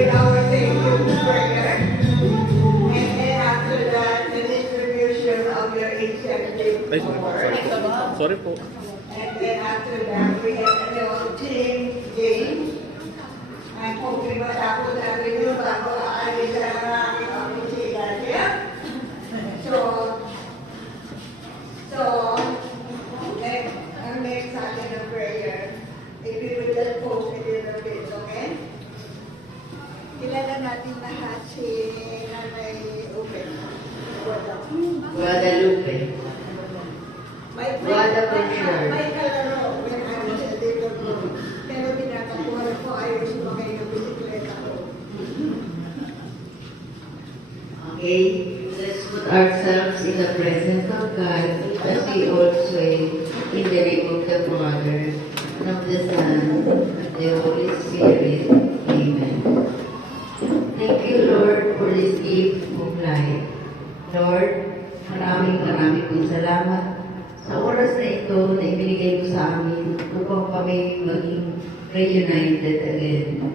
with our thank you prayer. And then after that, the distribution of your executive award. Sorry po. And then after that, we have a little team game. I'm hoping matapos natin yun bago aalis na ng aking opisina niya. Ang next sa akin ng prayer, if we would just post it in the page, okay? Kilala natin lahat si Nanay Upe. Guadalupe. May kalaro when I was a little girl. Pero pinatapuhan ko, ayaw sumakay ng bisikleta ko. Okay, let's put ourselves in the presence of God as we all sway in the name of the Father, and of the Son, and the Holy Spirit. Amen. Thank you, Lord, for this gift of life. Lord, maraming pong salamat sa oras na ito na ibinigay mo sa amin upang kami maging reunited again.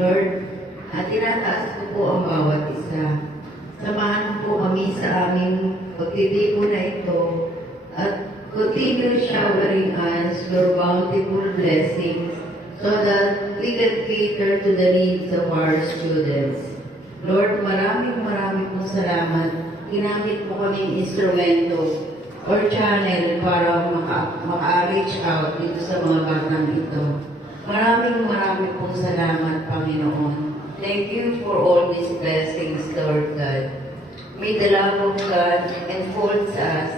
Lord, at tinataas ko po ang bawat isa. Samahan po kami sa aming pagtitipo na ito at continue showering us your bountiful blessings so that we can cater to the needs of our students. Lord, maraming pong salamat. Ginamit mo kaming instrumento or channel para maka-reach out dito sa mga batang ito. Maraming pong salamat, Panginoon. Thank you for all these blessings, Lord God. May the love of God enfolds us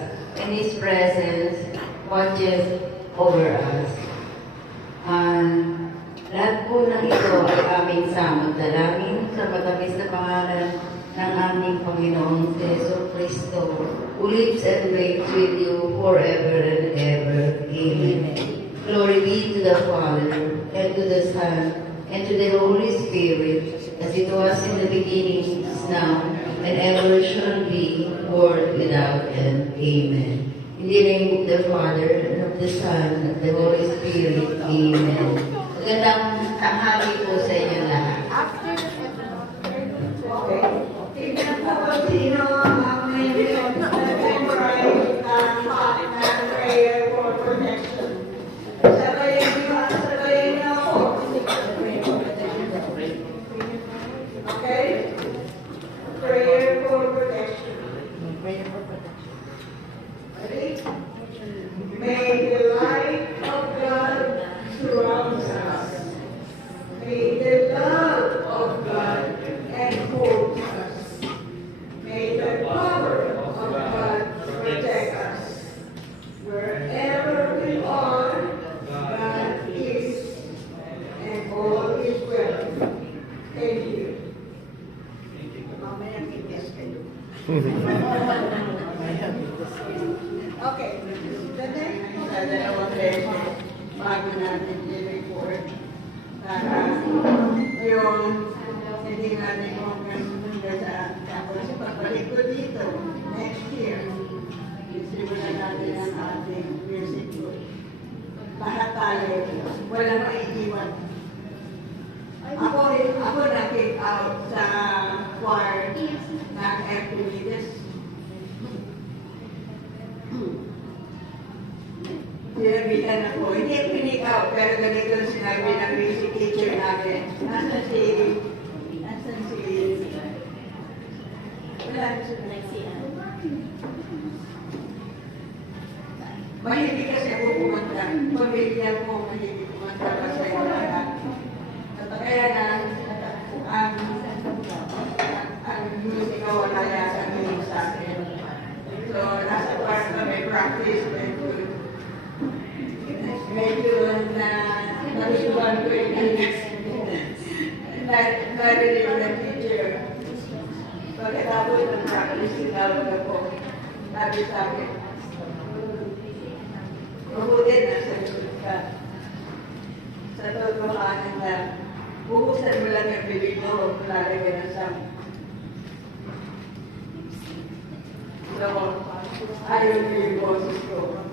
and His presence watches over us. Lahat po ng ito ay aming samot-dalangin sa matamis na pangalan ng aming Panginoong Jesu Cristo, who lives and reigns with you forever and ever. Amen. Glory be to the Father, and to the Son, and to the Holy Spirit, as it was in the beginning, is now, and ever shall be, world without end. Amen. In the name of the Father, and of the Son, and of the Holy Spirit. Amen. Magandang tanghali po sa inyo lahat. Okay. Tingnan po kung sino ang may memorize ang prayer for protection. Sabayin niyo ako. Okay? Prayer for protection. Ready? May the light of God surround us. May the love of God enfold us. May the power of God protect us. Wherever we are, God is, and all is well. Thank you. Mamaya kikias kayo. Okay. The next sa dalawang beses, bago natin i-report. Ngayon, hindi natin kung ganda sa tapos pagbalik ko dito next year. Distributan natin ang ating music group. Lahat tayo, walang maiiwan. Ako na-kick out sa choir ng Archimedes. Sinabihan ako, hindi pinik out, pero ganito sinabi ng music teacher namin. Nasaan si... Wala na siya. Mahilig kasi ako pumunta. Pamilya ko, mahilig pumunta kasi sa lahat. Kaya na, ang music ko wala yata ngayon sa akin. So, nasa part kami practice, medyo na nalisuan ko yung narinig ng teacher. Pagkatapos ng practice, sinawag ako. Sabi sa akin, mabuti na sa likod ka. Sa totohanan na, buhusan mo lang yung bibig mo, lalagyan ng sam. So, ayaw ko yung boses ko.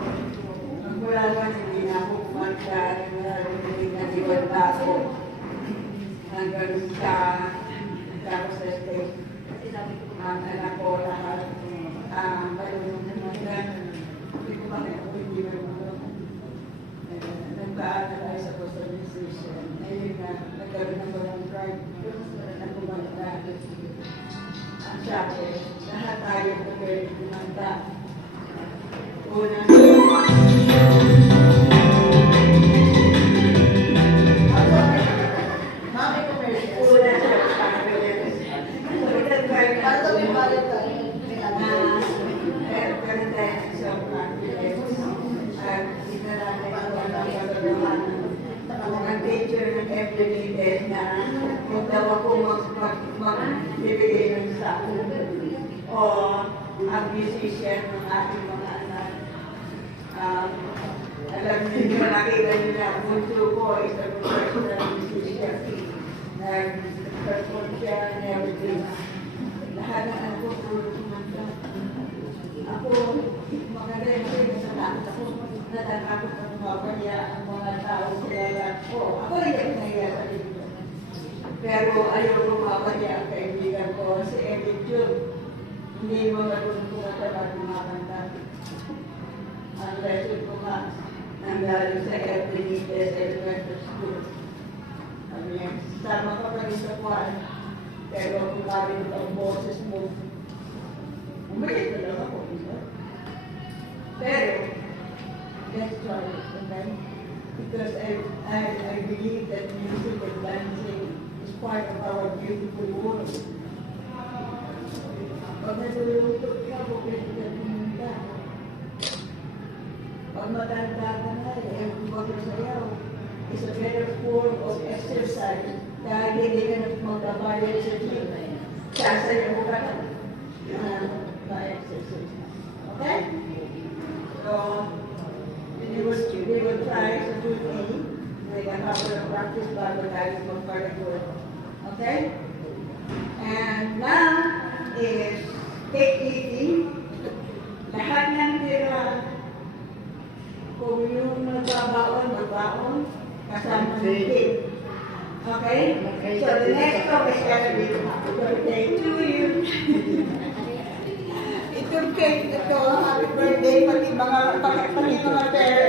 Mula naman, hindi na ako kumanta, hindi na iwan ako. Hanggang sa sabi, lahat tayo po pwede kumanta. Una, Mami ko meron. Una, ang teacher ng everyday test na kung daw ako magbibigay ng sako o ang musician ng aking mga anak. Alam niyo, nakita niyo na bunso ko is a professional musician. Nag-perform siya and everything. Lahat ng anak ko puro kumanta. Ako, maganda yung kaya sa lahat. Ako, natatakot ang mapaya ang mga tao kilala ko. Ako hindi nahiya sa dito. Pero ayaw ko mapaya ang kaibigan ko si Edith June. Hindi mo marunong kumanta bago makanta. Ang lesson ko nga, nanggaling sa Benitez Elementary School. Sabi niya, sama ka pa rin sa kwan. Pero kung marin ang boses mo, umalit na lang ako. Pero, let's try it, okay? Because I believe that music and dancing is part of our beautiful world. Pag naluluto ka, pwede ka pumunta. Pag matanda ka na, magsayaw is a better form of exercise dahil hindi ka magkabayad sa gym. Sasayaw ka na ma-exercise. Okay? So, we will try to do A with a couple of practice bago tayo mag-paragod. Okay? And now is cake eating. Lahat ng tira, kung yung magbabaon, kasama ng cake. Okay? So the next talk is going to be happy birthday to you. Itong cake na to, happy birthday, pati mga parents